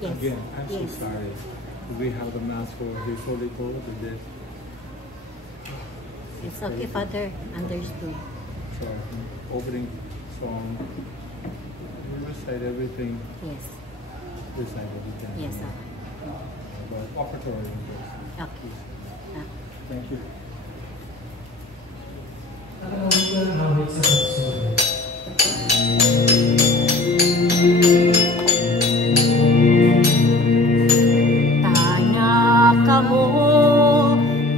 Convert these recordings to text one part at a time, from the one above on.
Yes. Again, I'm so Yes. sorry. We have the mass for before they go to this. It's okay, Father. Understood. So, opening song. We recite everything. Yes. Recite everything. Yes, sir. But offertory. Okay. Thank you. Tana kamo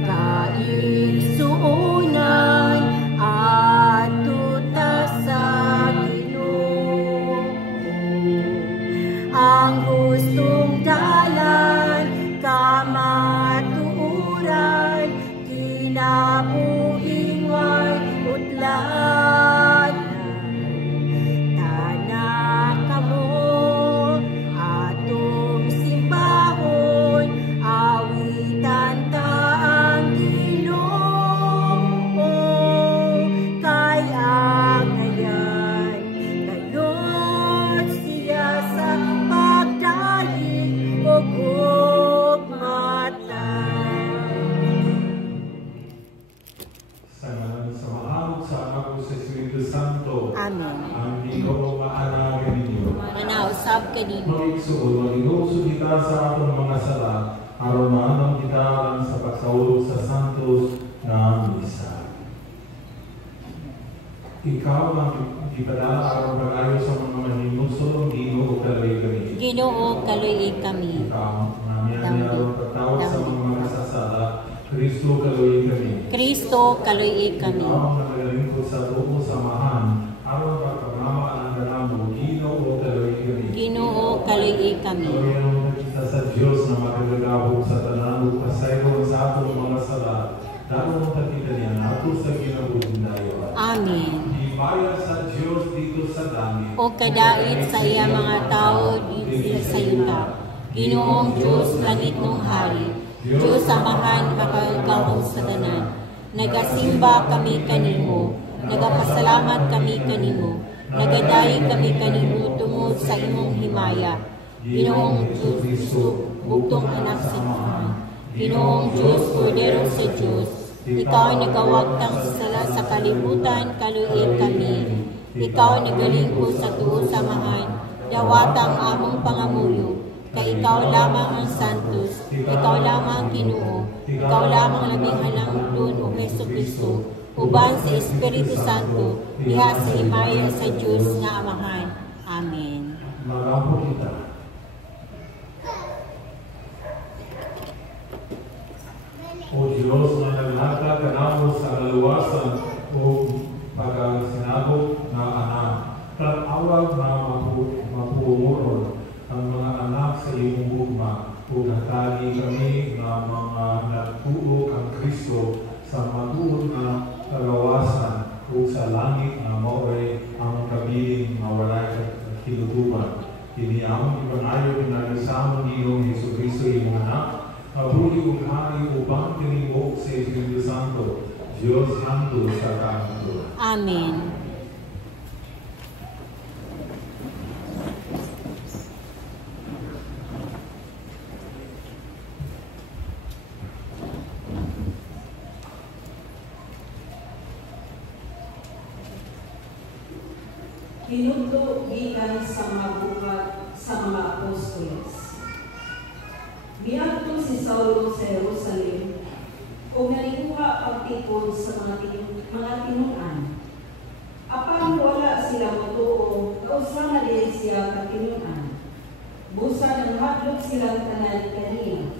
kaigsuunan adto ta sa Ginoo. Ang gustong dalan kamatuoran kinabuhing way utlan. Tana kamo atong simbahon awitan ta ang Ginoo kay ang ngayan gayud siya sa pagdalig ug mata. Sa ngalan sa Mahal, sa Anak o sa Espiritu Santo. Amen. Ang Ginoo maanagan ninyo. Manausab kanino. Magigsuon, maginuso kita sa atong mga sala, aron maanong kita alang sa pagsaulog sa santos na misa. Ikaw ang ipadala aron pag-ayo sa mga maninuso, Ginoo kaloy kami. Ginoo kaloy kami. Ikaw ang niya aron pagtawag sa mga masasala, Kristo kaloy kami. Kristo kaloy kami. Ikaw ang nagalingkod sa buong samahan, aron pagpagmama ang ganamo, Ginoo kaloy kami. Ginoo kaloy kami. Gloria kita sa Diyos na magagabog sa tanan ug pasaylo sa atong mga sala. Dalo mo kita niya nato sa kinabuhi dayon. Amen. Ibaya sa Diyos dito sa langit. O kadait sa iya mga tao dito sa yuta. Ginoong Diyos langit nung hari. Diyos amahan makagawang sa tanan. Nagasimba kami kanimo. Nagapasalamat kami kanimo. Nagadayi kami kanimo tungod sa imong himaya. Ginoong Diyos Kristo, bugtong anak sa Tuhan. Ginoong Diyos, Kordero sa Diyos, ikaw ang nagawagtang sala sa kalibutan, kaluin kami. Ikaw ang nagalingkod sa tuo samahan, dawatang among pangamuyo. Kay ikaw lamang ang Santos, ikaw lamang ang Ginoo, ikaw lamang labing halangdon o Heso Kristo, uban sa Espiritu Santo, diha sa himaya sa Diyos nga Amahan. Amen. Magampo kita. O Diyos na naghatag kanamo sa kaluwasan o pagkasinabog na anak, tag-awag na mapuumuron ang mga anak sa iyong hugma o natagi kami na mga nagtuo ang Kristo sa matuod na kagawasan o sa langit na maoray ang kabiling na walay kilutuban. Kini among ipanayo pinag-isama niyong Heso Kristo iyong anak, mabuli ug hari upang tinibok sa Espiritu Santo, Diyos hangtod sa kahantod. Amen. Hinudlo gikan sa mga buhat sa mga apostoles. Miadto si Saulo sa Jerusalem o nalikuha pagtipon sa mga tinuan. Apan wala sila matuo, kausa na din siya katinuan. Busa ng hadlok silang tanan kaniya.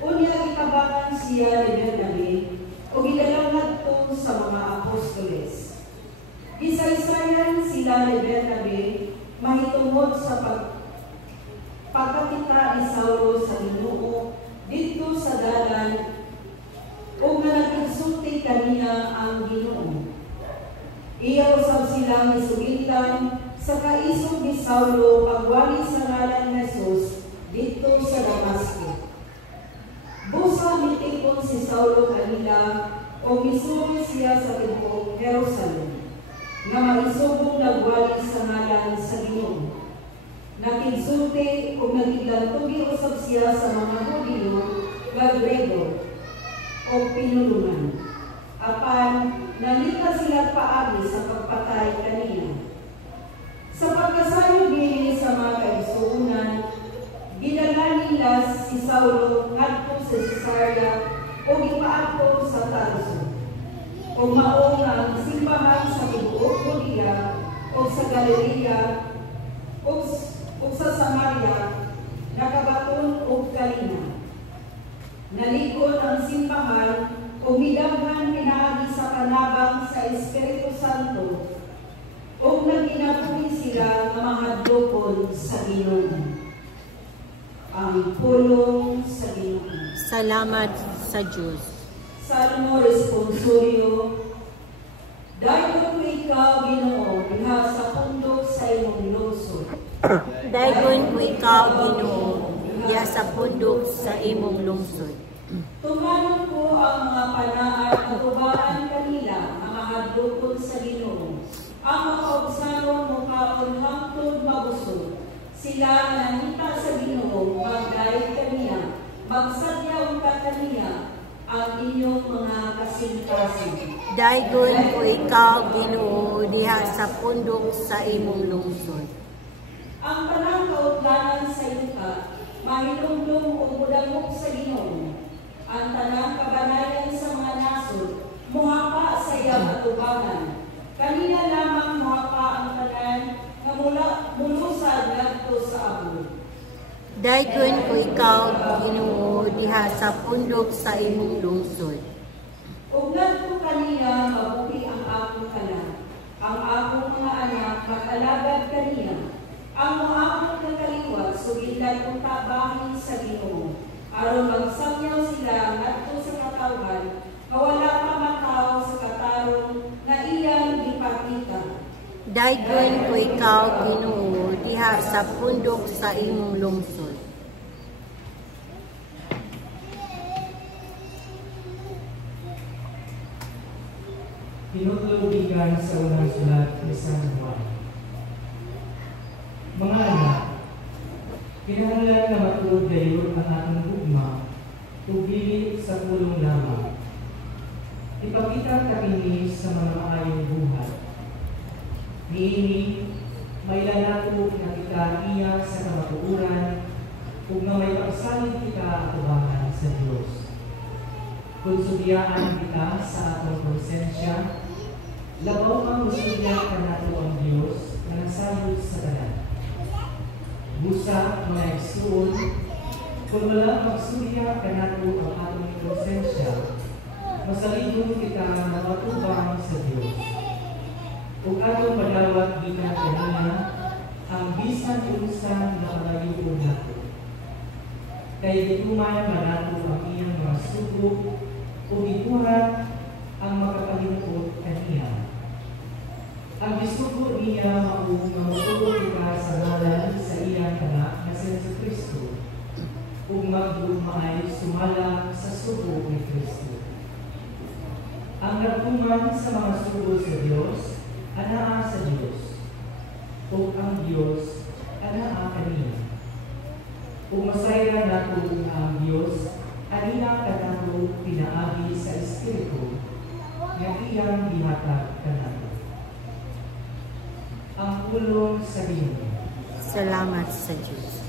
Unya itabangan siya ni Bernabe o gidalaw ngadto sa mga apostoles. Isaysayan sila ni Bernabe mahitungod sa pagkakita ni Saulo sa Ginoo dito sa dalan o nga nagsulti kaniya ang Ginoo. Iya usab silang isugitan sa kaisog ni Saulo pagwali sa ngalan ni Jesus dito sa Damasco. Busa mitipon si Saulo kanila o misuri siya sa tibuok Jerusalem nga maisugong nagwali sa ngalan sa Ginoo. Nakigsulti nagiglantugi usab siya sa mga Hudyo nga Grego o pinulungan. Apan nalika sila paagi sa pagpatay kaniya. Sa pagkasayo din sa mga kaigsuunan, gidala nila si Saulo ngadto sa Cesarea o gipaadto sa Tarso. O mao nga ang simbahan sa tibuok Judea o sa Galilea o sa Samaria nakabaton og kalina. Nalikod ang simbahan o midaghan pinaagi sa panabang sa Espiritu Santo o naginabuhi sila nga mahadlokon sa Ginoo. Ang pulong sa Ginoo. Salamat sa Diyos. Salmo responsorio. Dayon ko ikaw, Ginoo, diha sa pundok sa imong lungsod. Dayon ko ikaw, Ginoo, diha sa pundok sa imong lungsod. Tumanon ko ang mga panaan at tubaan kanila ang mahadlokon sa Ginoo. Ang makaobsanon mo kaon hangtod mabusog. Sila nangita sa Ginoo, magdayeg kaniya, magsadyaw ka kaniya ang inyong mga kasing-kasing. Dayon ko ikaw, Ginoo, diha sa pundok sa imong lungsod. Ang tanang kautlanan sa yuta, mahilumdum o budamok sa Ginoo. Ang tanang kabanayan sa mga nasod, muhapa sa iyang atubangan. Kanina lamang muhapa ang tanan na mulusad ngadto sa abot. Dayon ko ikaw, Ginoo, diha sa pundok sa imong lungsod. Ug ngadto kaniya mabuhi ang akong tanan. Ang akong mga anak mag-alagad kaniya. Ang mga akong kakaliwat sugilan kong tabahin sa Ginoo. Aron magsabyaw sila ngadto sa katawhan, nga wala pa mataw sa katarong na iyang gipakita. Dayon ko ikaw, Ginoo, diha sa pundok sa imong lungsod. Tinutulubigan sa unang sulat ni San Juan. Mga anak, kinahanglan na matuod dayon ang atong gugma, tubili sa pulong lamang. Ipakita kini sa mga maayong buhat. Niini, mailan nato na kita iya sa kamatuuran, ug nga may pagsalig kita atubangan sa Dios. Konsudyaan kita sa atong konsensya, labaw ang musudya ka nato ang Dios na nagsayod sa tanan. Busa mga igsuon, kung wala magsudya ka nato ang atong konsensya, masalidon kita na matubang sa Dios. Ug atong madawat kita kanina ang bisan iusan na kalayuon nato. Kay gituman manato ang iyang mga sugo o gituhan ang makapalingkod kaniya. Ang gisugo niya mamutuo kita sa ngalan sa iyang anak na si Jesucristo ug magdumay sumala sa sugo ni Kristo. Ang nagtuman sa mga sugo sa Dios, anaa sa Dios, ug ang Dios anaa kaniya. Ug masayra nato ang Dios, anina kanato pinaagi sa Espiritu nga iyang gihatag kanato. Ang pulong sa Ginoo. Salamat sa Diyos.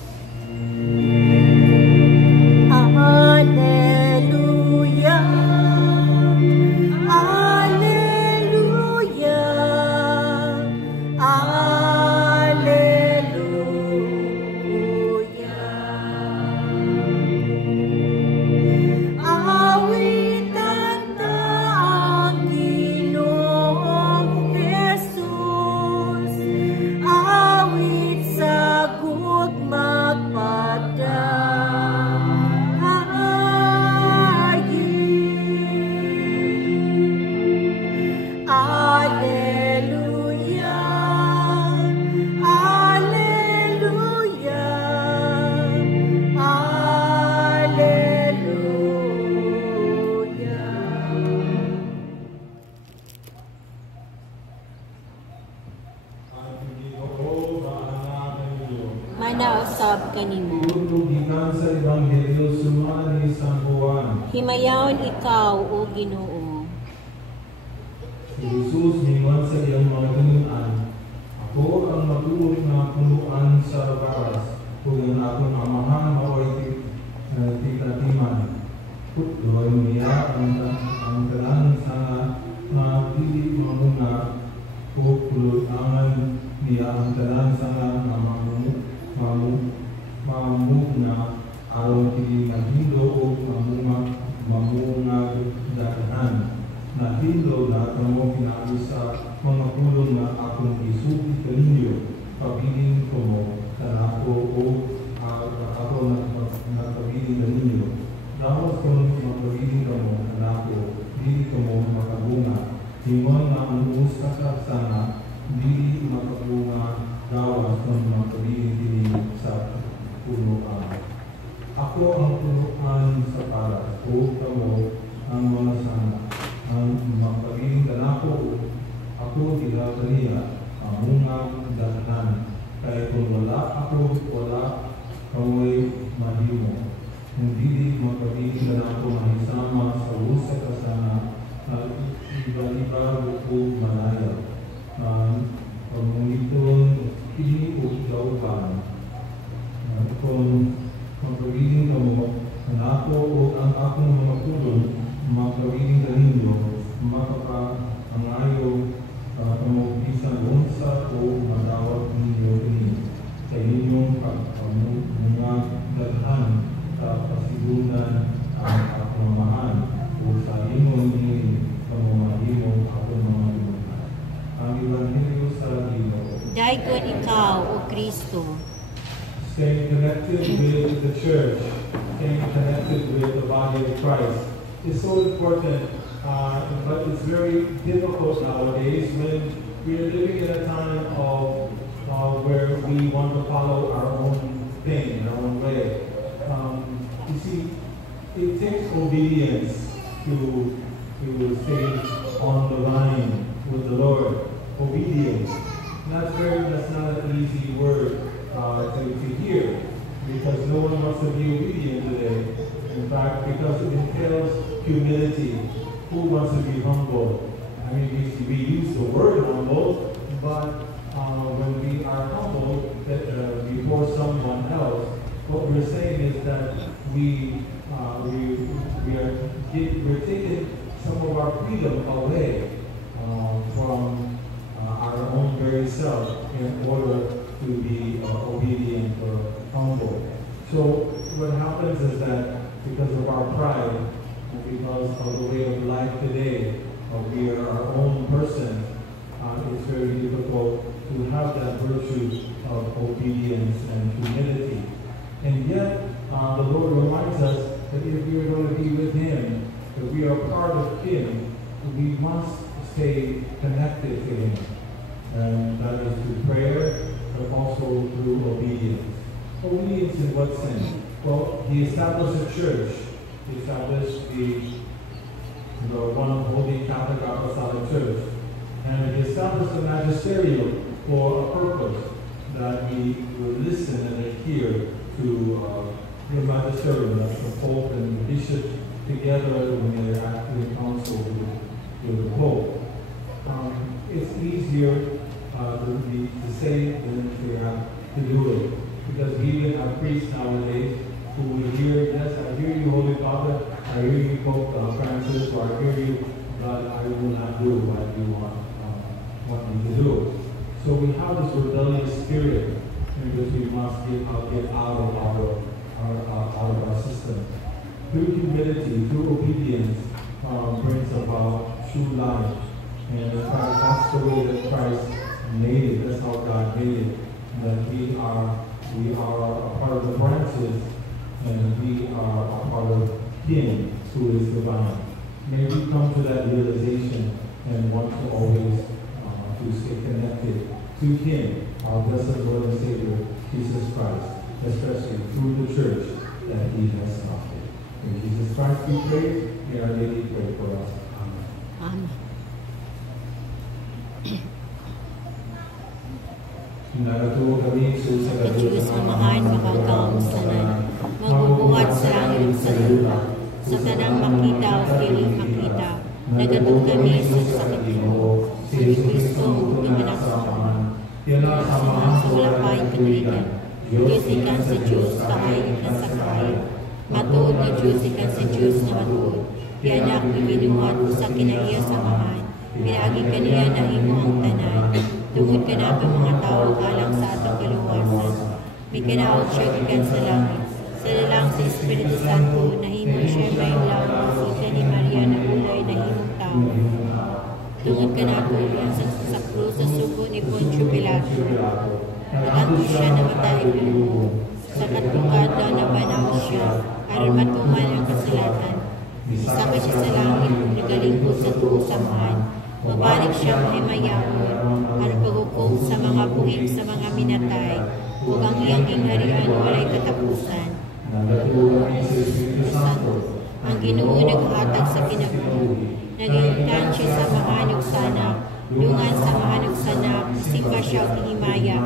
Hallelujah. Awit sa gugmag pagdaan. ginausab kanimo. Tulugikan sa Ebanghelyo sumala ni San Juan. Himayaon ikaw, O Ginoo. Si Jesus mingon sa iyang mga tinunan, ako ang matuod na punuan sa baras, kung ang akong amahan mao'y titatiman. Tuloy niya ang talang sa dili mamuna, o pulutangan niya ang talang sa mamuna, aron kini maghindo o mamungag daanan. Nahindo na mo pinagi sa mga pulong na akong isuti kaninyo, pabiling ko mo, kanako o ako nakabiling kaninyo. Dapat kung magpabiling ka mo, kanako, dili ko mo makabunga. Himon na umuus ka sana, dili makabunga, dawas kung magpabiling kini sa punuan. Ako ang punuan sa paras, o kamo ang mga sana. Ang magpabiling kanako, ako tila kaniya, ang mungang daanan. Kaya kung wala ako, wala kamoy mahimo. Kung dili magpabiling kanako mahisama sa usa kasana, iba-iba ko malaya. Pagmuniton, hindi o gawpan. Kung magpabiling kamo, kanako o ang akong mga tulong, magpabiling kaninyo, makapangayo kamugisan unsa o madawat ninyo ini. Sa inyong mga dalhan sa pasigunan ang kapamahan o sa inyong ini kamamahimong akong mga limutan. Ang Ebanghelyo sa Ginoo. Daigod ikaw, O Kristo. Staying connected with the church, staying connected with the body of Christ is so important, but it's very difficult nowadays when we are living in a time of where we want to follow our own thing, our own way. You see, it takes obedience to stay on the line with the Lord. Obedience. That's not an easy word to hear, because no one wants to be obedient today. In fact, because it entails humility. Who wants to be humble? I mean, we use the word humble, but when we are humble before someone else, what we're saying is that we're taking some of our freedom away from our own very self in order to be obedient or humble. So what happens is that because of our pride, and because of the way of life today, we are our own person, it's very difficult to have that virtue of obedience and humility. And yet, the Lord reminds us that if we are going to be with Him, if we are part of Him, we must stay connected to Him. And that is through prayer, but also through obedience. Obedience in what sense? Well, He established a church. He established the one holy Catholic Apostolic Church. And He established a magisterium for a purpose, that we will listen and adhere to the magisterium, that's the Pope and the Bishop together when they're acting in council with the Pope. It's easier to say than to have to do it. Because we even have priests nowadays who will hear, yes, I hear you, Holy Father, I hear you, Pope Francis, or I hear you, but I will not do what you want me to do. So we have this rebellious spirit in which we must get out of our system. Through humility, through obedience, brings about true life. And in fact, that's the way that Christ made it. That's how God made it. That we are a part of the branches, and we are a part of Him who is divine. May we come to that realization and want to always to stay connected to Him, our blessed Lord and Savior, Jesus Christ, especially through the church that He has founded. In Jesus Christ we pray. May Our Lady pray for us. Amen. Amen. Nagatuo kami sa Diyos amahan makagaong sanan, magbubuhat sa langit sa lupa, sa tanang makita o dili makita, nagatuo kami sa sakit mo, si Kristo ang anak sa Ama, yan ang samahan sa walapay katuligan, Diyos ikan sa Diyos, kahay ikan sa kahay, matuod na Diyos ikan sa Diyos na matuod, yanak ibinuhat sa kinaiya samahan, pinaagi kaniya na imo ang tanan, tungod ka na ang mga tao alang sa atong kaluwasan. May kanaog siya gikan sa langit. Sa lalang sa Espiritu Santo, nahimong siya may lang masita ni Maria na ulay na himong tao. Tungod ka na tulian sa krus sa sugo ni Poncio Pilato. Naganto siya na matay bilugo. Sa katukada na banaw siya, aron matuman ang kasulatan. Isakay siya sa langit, nagalingkod sa tuong samahan. Mabalik siya mahimayawon, at paghukom sa mga buhim sa mga minatay, ug ang iyang ingharian walay katapusan. Santo, ang Ginoo naghatag sa kinabuhi, nagingkan siya sa mahanog sanak, dungan sa mahanog sanak, simba siya o himaya,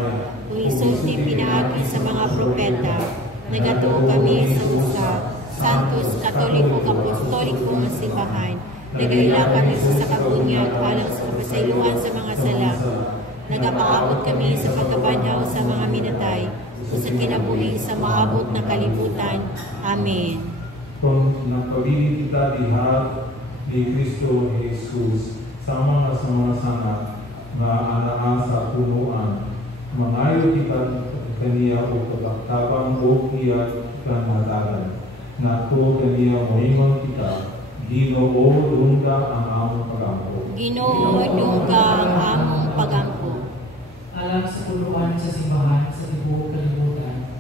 kung isulti pinaagi sa mga propeta, nagatuo kami sa usa, Santos, Katoliko, Apostoliko, Masimbahan, nagaila kami sa kabunyag alang sa kapasayloan sa mga sala. Nagapaabot kami sa pagkabanhaw sa mga minatay o sa kinabuhi sa maabot na kalibutan. Amen. Kung nagpabili kita diha ni Kristo Jesus sa mga sanak na anaan sa punuan, mangayo kita kaniya o pagkaktabang o iya kanatagan. Nato kaniya mohimang kita, Ginoo dungga ang among pagampo. Ginoo dungga ang among pagampo. Alang sa tuluan sa simbahan sa tibuok kalibutan,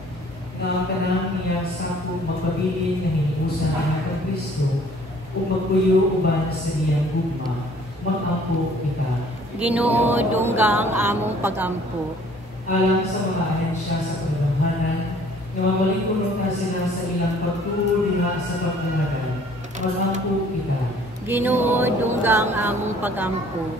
na kanang iyang sakop magpabilin na hinuusan ng Kristo o magpuyo uban sa iyang gugma, mag-ampo kita. Ginoo dungga ang among pagampo. Alang sa mga ahensya sa pagdamhanan, na mamalingkulong ka sila sa ilang pagtuo diha sa pagdalagan, mag-ampo kita. Ginoo dungga ang among pagampo.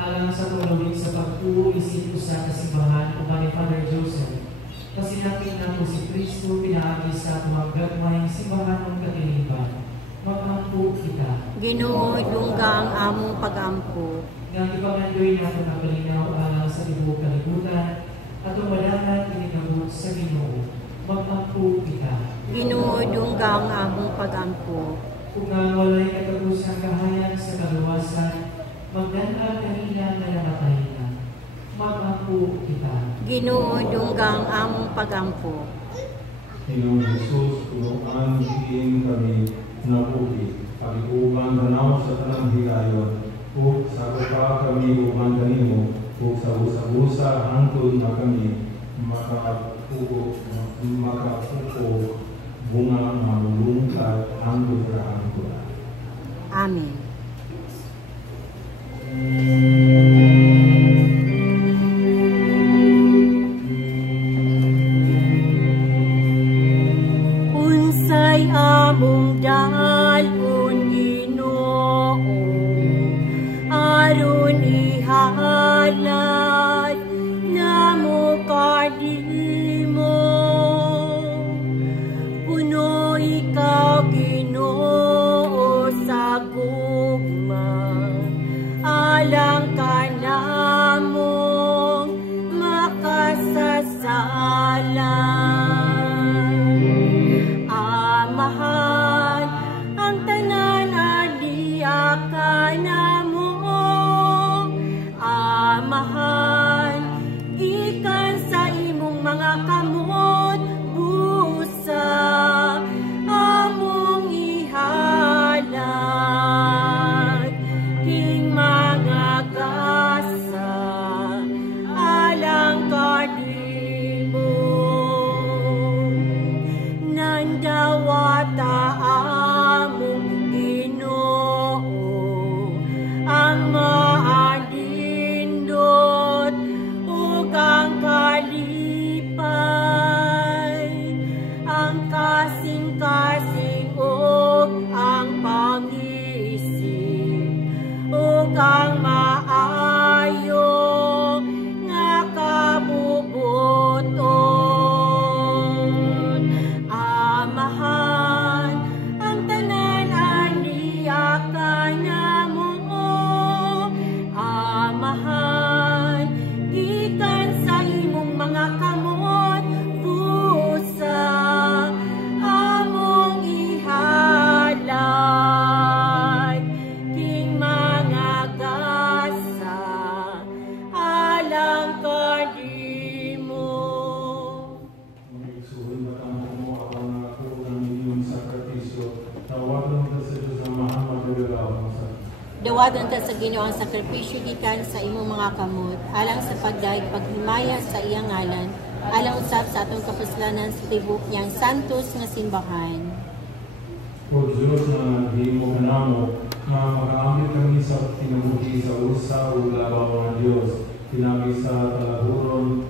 Alang sa pulawin sa pagtuo isip sa kasimbahan o ni Father Joseph, pasinapin na po si Kristo pinaagi sa tuwang gagmayang simbahan ng katilipan, mag-ampo kita. Ginoo dungga ang among pagampo. Nga ipangandoy nato na kalinaw alang sa tibuok kalibutan at umadahan ininabot sa Ginoo, mag-ampo kita. Ginoo dungga ang among pagampo. Kung nga walay katapusang kahayan sa kaluwasan, magdanal kanina na namatay na, mag-ampo kita. Ginoo dungga ang among pagampo. Ginoong Jesus, turuan diin kami na puti, pag-iuban tanaw sa tanang higayon, ug sa pa kami uban kanimo, ug sa usa-usa hangtod na kami makapuko bunga mamulungkad hangtod ra hangtod. Amen. Unsay among dalon Ginoo, aron ihalad namo kadimo. Puno ikaw Ginoo sa gugma, alang ka namong makasasala. Amahan ang tanan aliya ka namong, amahan gikan sa imong mga kamot busa, among ihalad king mga gasa alang kadimo. Nandawata among Ginoo ang maadindot ug ang kalipan. Dawaton ta sa Ginoo ang sakripisyo gikan sa imong mga kamot, alang sa pagdaig paghimaya sa iyang ngalan, alang usab sa atong kapuslanan sa tibok niyang santos nga simbahan. O Diyos na naghimo ka namo, na makaamit kami sa kinabuhi sa usa o labaw ng Diyos, pinagi sa talahuron,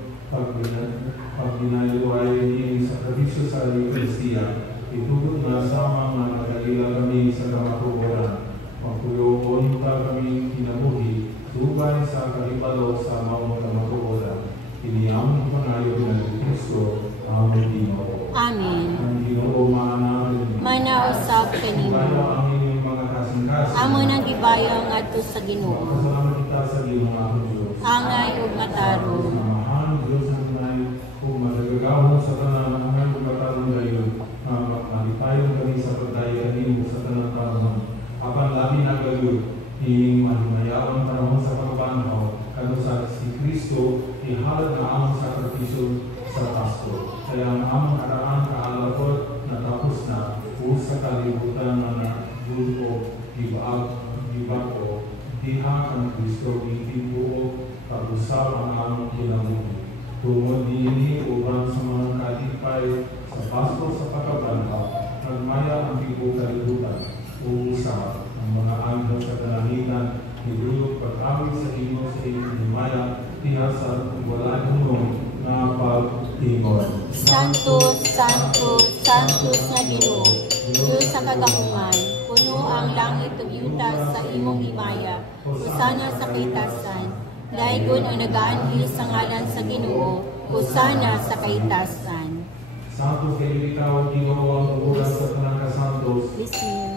pagbinaluay ni sakripisyo sa Eucharistia, itugot na sama nga nagkagila kami sa kamatuoran. Magpuyoon ka kami kinabuhi, subay sa kalipalo sa maong kamatuoran. Iniamon pangayo ng Kristo, aming Ginoo. Amen. Ang Ginoo maanamin. Manausap kanimo. Gibayo ang inyong mga kasing-kasing. Amo nang gibayo ngadto sa Ginoo. Pasalamat kita sa Ginoo nga akong Diyos. Angay ug matarong. Samahan, Diyos ng tunay, kung magagawon sa tanan, angay ug matarong gayon, na magmalitayon kami sa pagdaya kanimo sa tanang panahon. Apan labi na gayon, ining mahimayawan panahon sa pagbanhaw, kado sa si Kristo, ihalad na among sakripisyo sa Pasko. Kaya ang among karaan kaalapot na tapos na, sa kalibutan na nagduto, gibako, diha ang Kristo, itibuo, pag-usap ang among kinabuhi. Tungod niini uban sa mga kalipay sa Pasko sa pagkabanhaw, nagmaya ang tibuo kalibutan. Uusap ang mga anghel sa kalangitan, hidulog pag-awit sa inyo sa inyong himaya, tihasa kung wala hunong na pag-ingon. Santos, Santos, Santos nga Ginoo, Diyos sa kagahungan, puno ang langit ug yuta sa imong himaya, usana sa kaitasan. Daigon ang nagaanhil sa ngalan sa Ginoo, usana sa kaitasan. Santos kay ikaw, Ginoo ang ugulan sa tanang kasantos. Listen.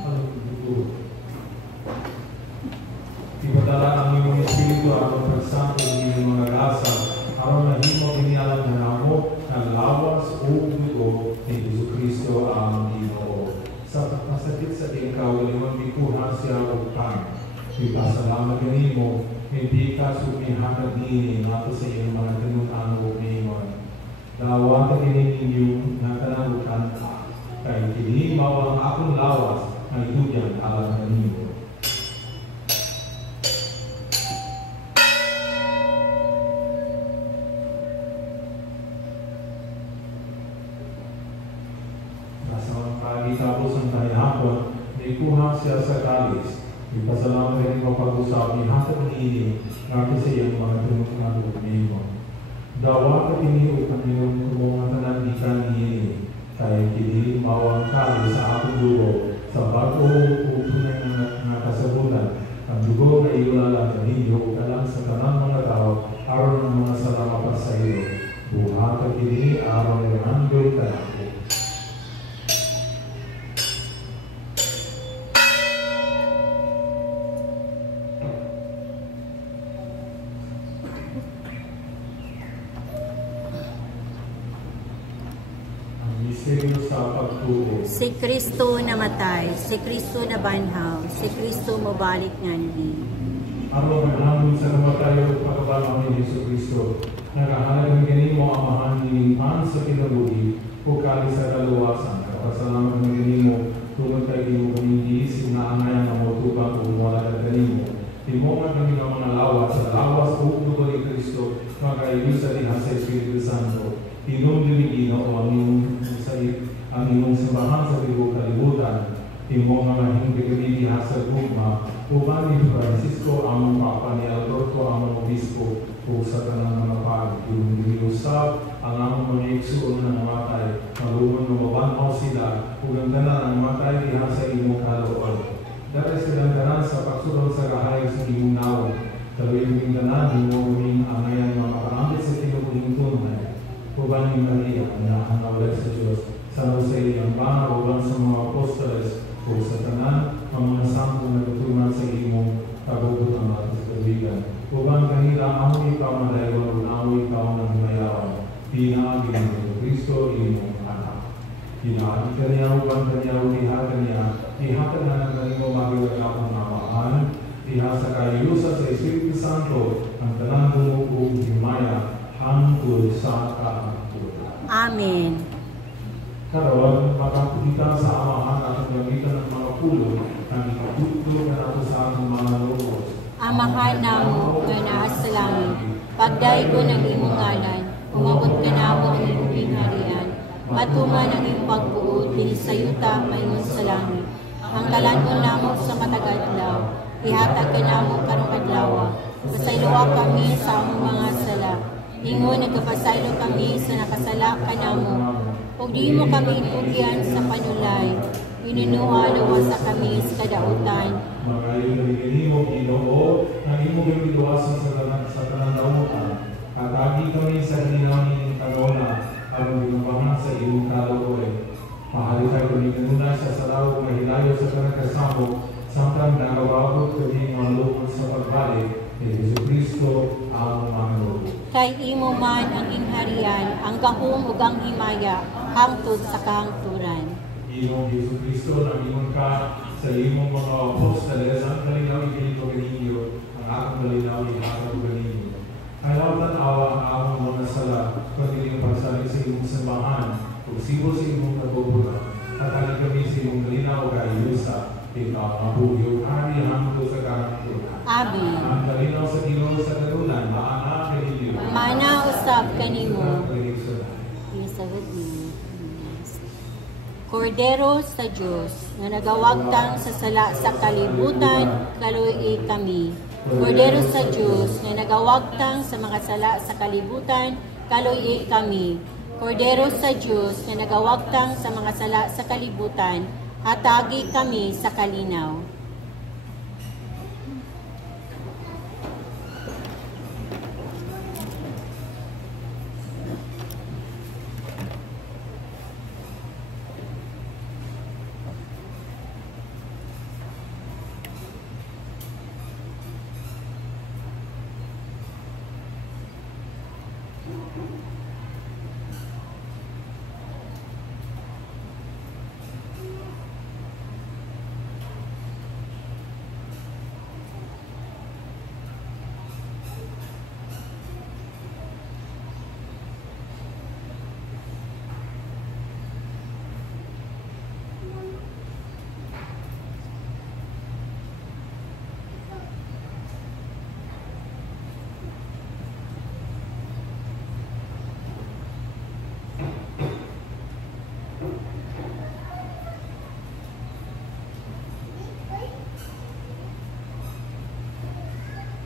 Ipadala ang iyong Espiritu ang pagsanto ng iyong mga gasa, aron mahimo kinialam na namo ng lawas o dugo ni Jesucristo ang Ginoo. Sa pagpasakit sa ikaw, limang bikuha siya o pan. Ipasalamat kanimo, hindi ka sumihatag niini nato sa iyong mga tinutan o mingon. Dawa ka kininyong natanalutan ka, kay kinimaw ang akong lawas na itudyang alam kanimo. Tapos ang kahihapon, may kuha siya sa kalis. Ipasalamat rin mo pag-usap ni hatag niini, nato sa iyong mga tinutungan o mingon. Dawa ka tiniyo kanilang mga tanan ikan niini, kaya kini mawang kalis sa akong dugo, sa bago o tunay na kasabutan, ang dugo na ilala ka ninyo o kalang sa tanang mga tao, aron ng mga salamat pa sa iyo. Buha ka kini, aron ng andoy ka na. Si Kristo namatay, si Kristo nabanhaw, si Kristo mabalik nganli. Amo manahon sa kamatayo at pagkabanhaw ni Yesu Kristo, nagahalagang ganimo ang amahan ni pan sa kinabuhi, o kali sa kaluwasan, kapasalamat ng ganimo, tulad kay imo hindi sinanayan ang motubang o wala ka ganimo. Timongan kami ng mga lawas, sa lawas o dugo ni Kristo, magkayusa diha sa Espiritu Santo. Tinumdili Ginoo ang imong simbahan sa tibok kalibutan, imong mga hingpigili diha sa gugma, uban ni Francisco among Papa ni Alberto among Obispo, o sa tanang mga pag, tinumdiliusap ang among mga igsuon ng matay, malumon ng mabanhaw sila, ug ang tanan ang matay diha sa imong kalooban. Dahil silang tanan sa pagsulong sa kahayag sa imong nawon, kaluyong tanan, imong uming angayan mga maramit sa tinubuling tunay. Uban ni Maria, na hanawala sa Diyos, sa Jose ang bana, uban sa mga apostoles, o sa tanan, ang mga santo na tutunan sa imong kabugot ang ating kabigan. Uban kanila, amoy ikaw na daywan, amoy ikaw na himayawan, pinaagin ng Kristo, imong anak. Pinaagin ka niya, uban ka niya, ihatag niya, ihatag na ng kanimo magiwag akong amahan, iha sa kayusa sa Espiritu Santo, ang tanan bumugong himaya, hangtod sa kaangkulan. Amen. Karon, makapita sa amahan at gamitan ng mga pulo na ikatutlo na nato sa among mga loob. Amahan namo nga naa sa langit, pagdaygo ng imong ngalan, umabot ka namo ang imong harian, matuman ang imong pagbuot dinhi sa yuta mayon sa langit. Ang kalanon namo sa matag adlaw, ihatag ka namo karong adlaw. Pasayloa kami sa among mga sala, ingon nagapasaylo kami sa nakasala ka namo. Ug di mo kami itugyan sa panulay, inunuha lawas sa kami sa kadautan. Magayon na rin mo, Ginoo, na imo gamiluwasan sa tanang-nautan. Katagi kami sa hinangin ng kanona, aron ginambahan sa imong kalooy. Mahalitay kami kanuna sa salaw mahilayo sa tanang kasamo, samtang nakababot kami ang loob sa pagbalik ni Jesucristo ang mga loob. Kay imo man ang ingharian, ang gahom ug ang himaya, hangtod sa kahangturan. Ginong Jesucristo, nag-ingon ka sa imong mga apostoles, ang kalinaw ikinito kaninyo, ang akong kalinaw ihatag kaninyo. Kalawatan awa ang among mga sala, kundi ang pagsalig sa imong sambahan, ug sibo sa imong katuburan, at kami sa imong kalinaw o kaayusa, ikaw ang bugyo, hari hangtod sa kahangturan. Amen. Ang kalinaw sa Ginoo sa kanunan, maana kaninyo. Mana usab kanimo. Sa Isagod niyo. Kordero sa Diyos, na nagawagtang sa sala sa kalibutan, kaluoy kami. Kordero sa Diyos, na nagawagtang sa mga sala sa kalibutan, kaluoy kami. Kordero sa Diyos, na nagawagtang sa mga sala sa kalibutan, hatagi kami sa kalinaw.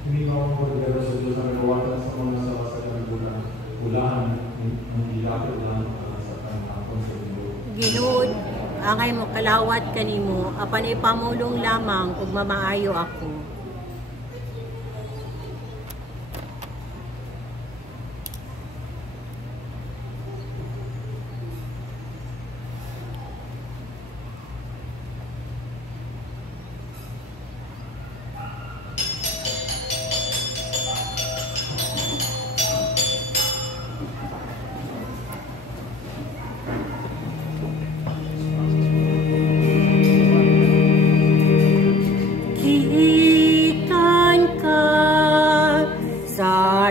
Hindi mo kordero sa Diyos ang nagawatan sa mga sala sa kalibutan, ulaan ng ilapit lang sa kanakon sa mundo. Ginuod, angay mo kalawat kanimo, apan ipamulong lamang ug mamaayo ako.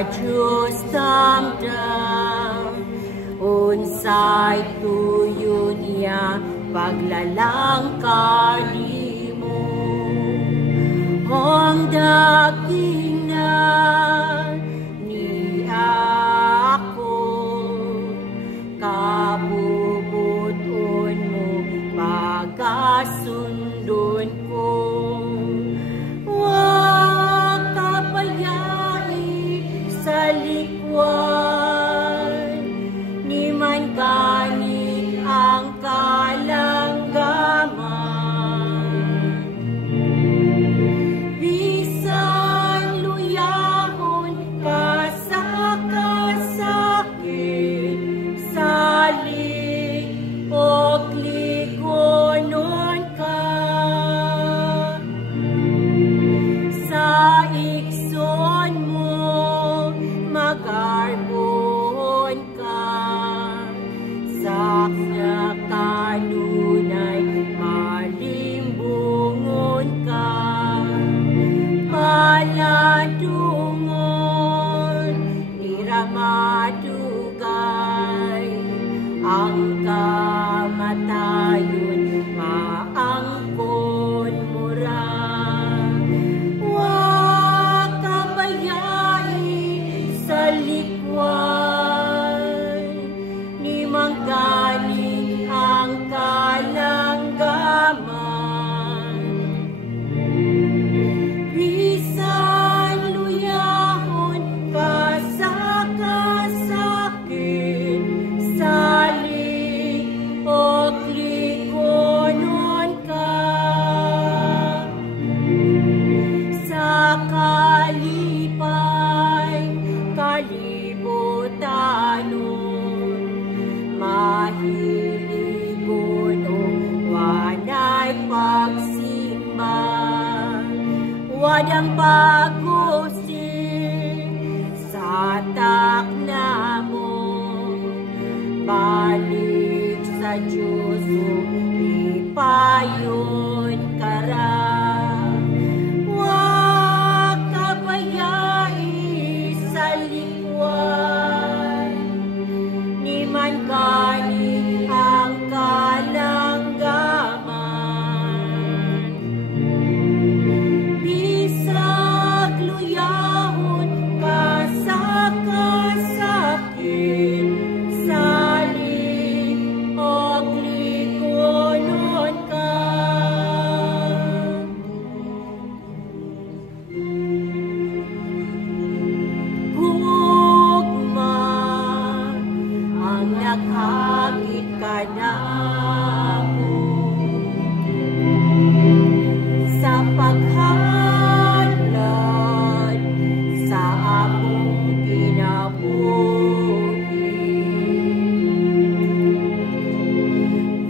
Diyos damdam, unsay tuyo niya paglalang kanimo. Ang daging na niya ako, kabubuton mo pagkasundon ko. Sa likwan, ni man ganit ang kalanggaman. Bisan luyahon ka sa kasakit, salig o ligonon ka. Sa ikson mo magarbon ka, sa kanunay malimbungon ka, paladungon di ramadugay ang kamatayon maangkon mo ra. Wa kabayai sa likwan, ni manggaling ang kalanggaman. Bisan luyahon ka sa kasakit, saling o klikonon ka. Sa kalipay kalibutanon, mahiligon o wanay pagsimba. Wadang pag-usig sa takna mo, balik sa Diyos o ipayon kara. Wa kabayai sa likwan, ni man galing ang kalanggaman. Bisag luyahon ka sa kasakit, saling o klikonon ka. Gugma ang naghagit ka namo sa paghalad sa among kinabuhi.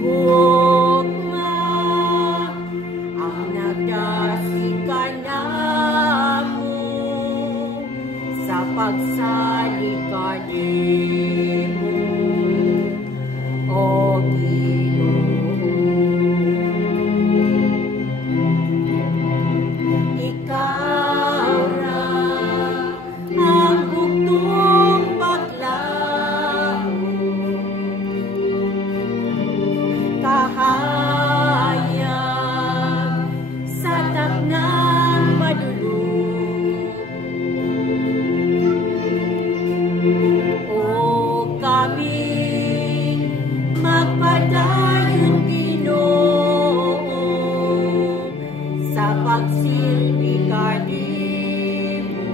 Gugma ang nagdasig ka namo sa pagsalig ka nimo, O Ginoo. Ikaw ra ang bugtong paglaom, kahayag sa taknang madulog. O kami magpadayon, Ginoo, sa pagsilbi kanimo,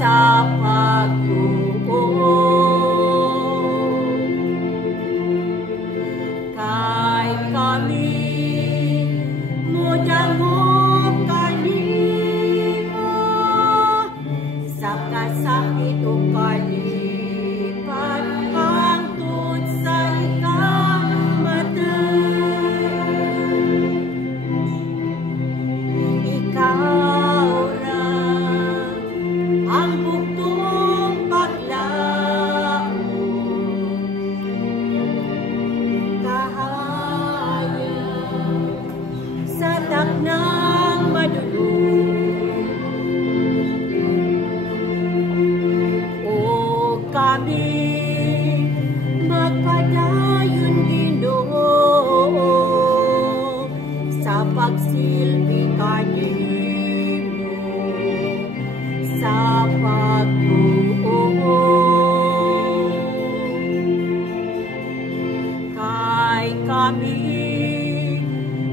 sa pagtuon. Kay kami mudangop kanimo, sa kasakit o kalipat hangtod sa ikamatay. Ikaw ra ang bugtong paglaom, kahayag sa taknang madulog. O kami magpadayon, Ginoo, sa pagsilbi kanimo, sa pagtuon. Kay kami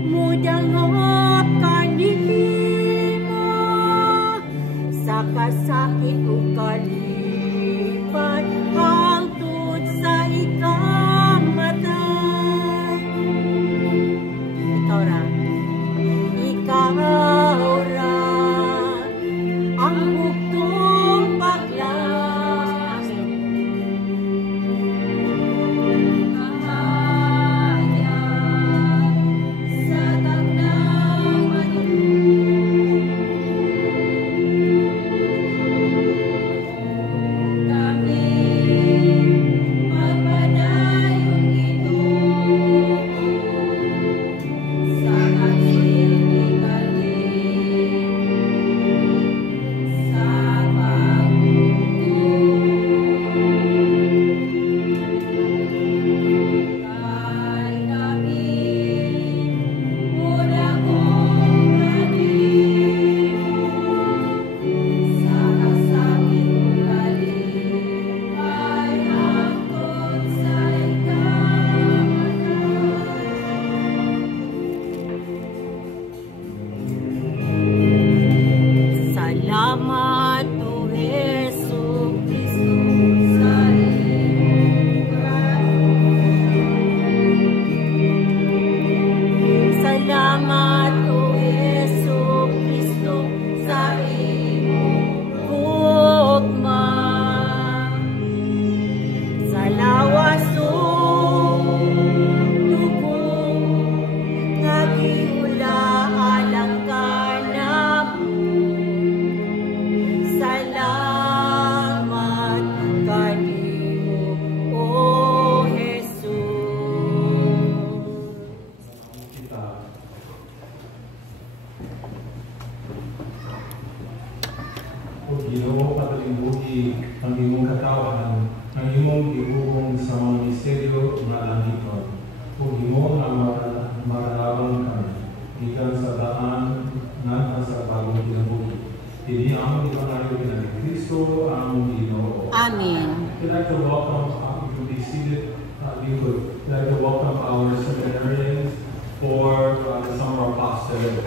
mudangop kanimo, sa kasakit o kalipat hangtod sa ikamatay. Ikaw ra ang bugtong paglaom, kahayag could like to welcome our seminarians for the summer apostolate.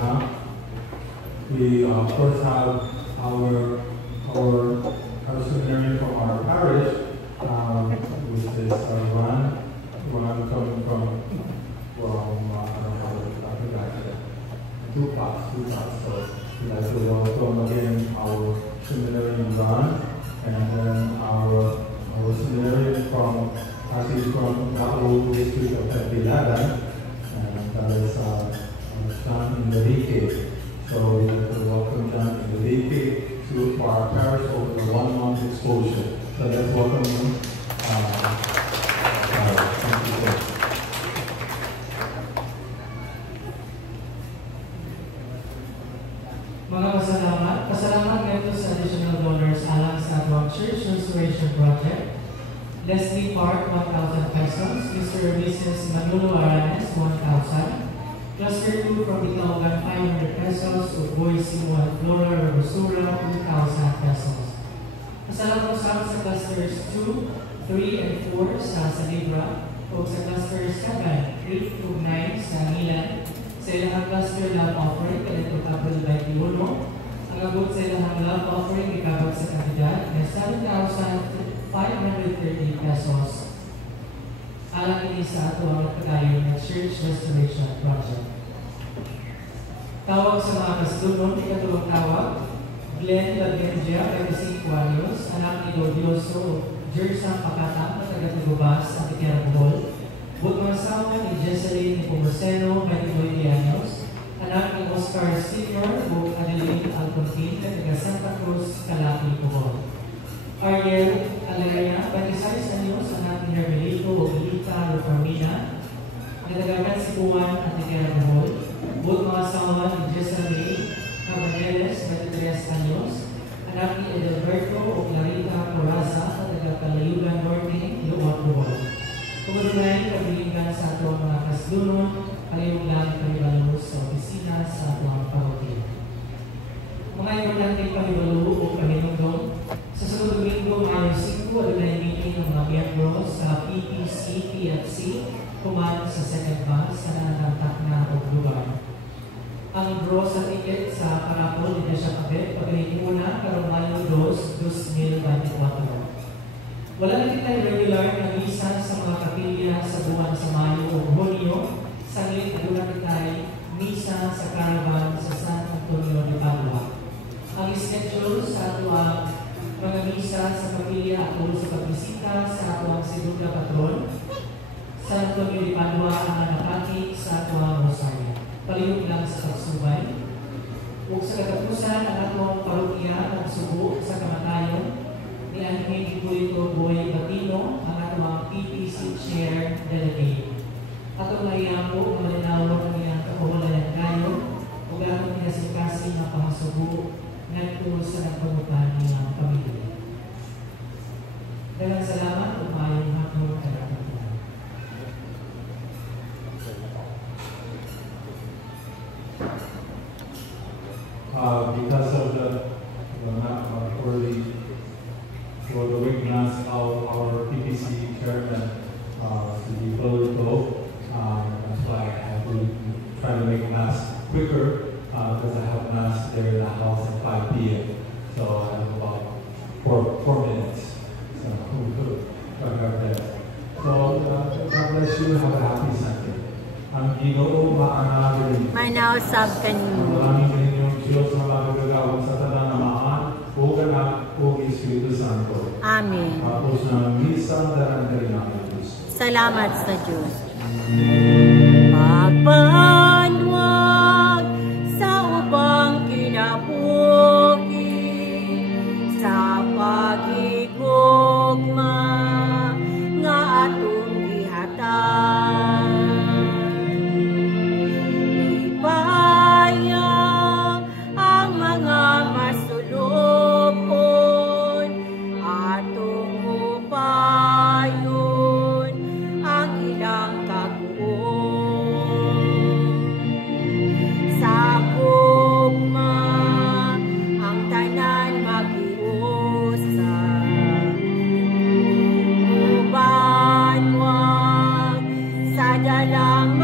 We first have our seminarian from our parish, which is Ron coming from two parts. So we'd like to welcome again our seminarian Ron, and then our seminarian from the old district of Tagbilaran, and that is John Enrique. So we'd like to welcome John Enrique to our parish over the 1 month exposure. So let's welcome him. Thank you, sir. Mga pasalamat ngayon sa additional donors alang sa atong Church Restoration Project. Leslie Park, 1,000 pesos. Mr. and Mrs. Manolo Aranes, 1,000. Cluster 2 from Itaogan, 500 pesos. Uboy Simuan Flora Rosura, 2,000 pesos. Pasalamat sa clusters 2, 3, and 4 sa Salibra, o sa clusters 7, 8, 9 sa Milan. Sa ilang cluster love offering, kalito April 21. Ang abot sa ilang love offering, ikabag sa kandidat, na 7,530 pesos. Alang ini sa ato ang nagpagayon ng Church Restoration Project. Tawag sa mga kaslunon, ikatulong tawag, Glenn Lagendia, 25 anyos, anak ni Dodioso, Jersang Pakatang, taga-Tugubas, sa Tikiara Bohol. Butong asawa ni Jesseline Pomoceno, 28 anyos, anak ni Oscar Senior, o Adeline Alcontin, taga Santa Cruz, Calaki, Bohol. Ariel Alegria, 26 anyos, anak ni Hermelito Obilita Lupamina, nagagagan si Juan at Tikiara Bohol. Butong asawa ni Jesseline Cabaneles, 23 anyos, anak ni Edelberto o Clarita Coraza, taga Kalayugan Norte, Luwag, Bohol. Pagkatunayan, kabilingan sa ato mga kaslunon, kayong lang palibalus sa opisina sa ato ang parokya. Mga importanteng palibalu o pahinungdong, sa sunod linggo, Mayo 5, alunay meeting ng mga miyembro sa PPC, PFC, kuman sa second bus sa nanantak na o lugar. Ang draw sa ticket sa parapol ni Desha Kabet, pagaling muna karong Mayo 2, 2024. Wala na kita'y regular na misa sa mga kapilya sa buwan sa Mayo o Hunyo. Sanglit na kita'y misa sa caravan sa San Antonio de Padua. Ang schedule sa ato ang mga misa sa kapilya at sa pagbisita sa ato ang segunda patron, San Antonio de Padua ang nakakit sa ato ang Rosario. Palihog lang sa pagsubay. O sa katapusan ang atong parokya at subo sa kamatayon, ni Anthony Hipólito Boy Batino, ang atong PPC Chair Delegate. Atong layamo, malinawag ng iyang kapawalan kayo, o atong pinasikasi ng pangasubo ngadto sa nagpagupan niyang pamilya. Daghang salamat o mayong hatong karapatan. Because of the early for the witness of our PPC chairman, Sidi Polito, that's why I have to try to make mass quicker because I have mass there in the house at 5 p.m. So I have about 4 minutes. So we could try our best. So God bless you. Have a happy Sunday. Ang Ginoo maanagaling. Manaw sab kanimo. Maraming kaninyong Diyos na magagawang sa tanang namaan, o Anak, o Espiritu Santo. Amen. Tapos na misa, darang ka rin namin Diyos. Salamat sa Diyos. Pagbanwag sa upang kinabuhi, sa pagigugma nga atong gihatag. Ipayang ang mga masulupon, atong upayon ang ilang kaguon. Manalangin